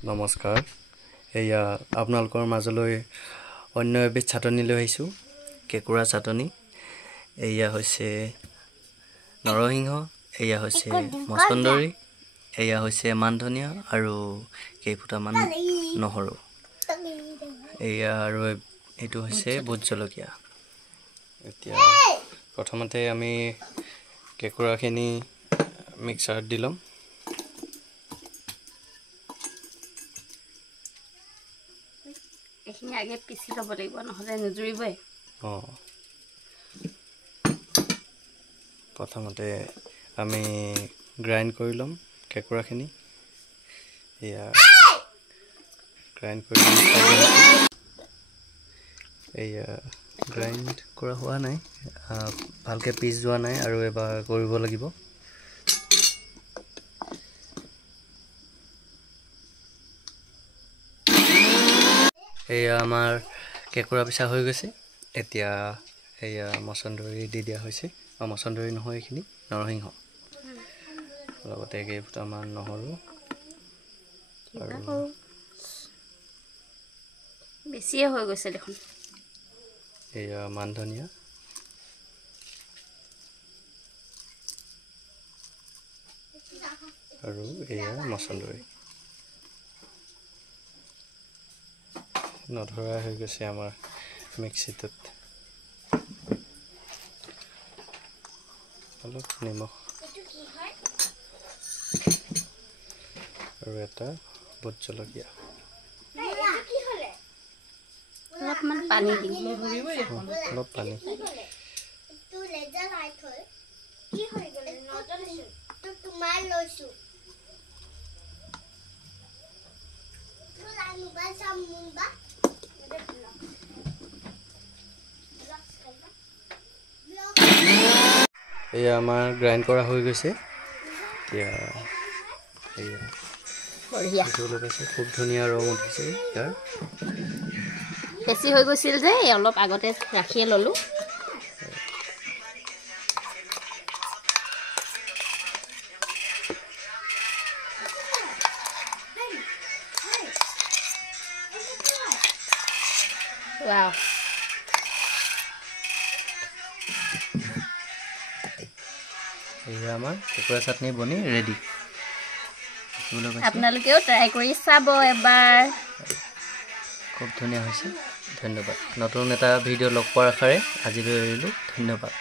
নমস্কাৰ এয়া আপোনালোকৰ মাজলৈ অন্য এবিধ চাটনি লৈ আহিছোঁ কেকুৰা চাটনি এয়া হৈছে নৰসিংহ এয়া হৈছে মছন্দৰী এয়া হৈছে মানধনিয়া আৰু কেইফুটামান নহৰু এয়া আৰু এইটো হৈছে ভোট জলকীয়া এতিয়া প্ৰথমতে আমি কেকুৰাখিনি মিক্সাৰত দি লম এখিনি আগে পিছি লব লাগিব নহলে নজুৰিবই প্ৰথমতে আমি গ্ৰাইণ্ড কৰি লম কেকুৰাখিনি এয়া গ্ৰাইণ্ড কৰি এয়া গ্ৰাইণ্ড কৰা হোৱা নাই ভালকৈ পিছ যোৱা নাই আৰু এবাৰ কৰিব লাগিব এয়া আমাৰ কেকুৰা পিছা হৈ গৈছে এতিয়া এয়া মছন্দৰী দি দিয়া হৈছে মছন্দৰী নহয় এইখিনি নৰসিংহ লগতে কেইফুটামান নহৰু আৰু বেছিয়ে হৈ গৈছে দেখোন এয়া মানধনিয়া আৰু এয়া মছন্দৰী নধৰা হৈ গৈছে আমাৰ মিক্সিটোত অলপ নিমখ আৰু এটা ভোট জলকীয়া অলপমান পানী দিম অলপ পানী এয়া আমাৰ গ্ৰাইণ্ড কৰা হৈ গৈছে এতিয়া এয়া বঢ়িয়া খুব ধুনীয়া ৰং উঠিছে ইয়াৰ বেছি হৈ গৈছিল যে অলপ আগতে ৰাখিয়ে ললো Wow. এয়া আমাৰ কেকুৰা চাটনি বনি ৰেডি আপোনালোকেও ট্ৰাই কৰি চাব এবাৰ খুব ধুনীয়া হৈছে ধন্যবাদ নতুন এটা ভিডিঅ' লগ পোৱাৰ আশাৰে আজিলৈ এৰিলোঁ ধন্যবাদ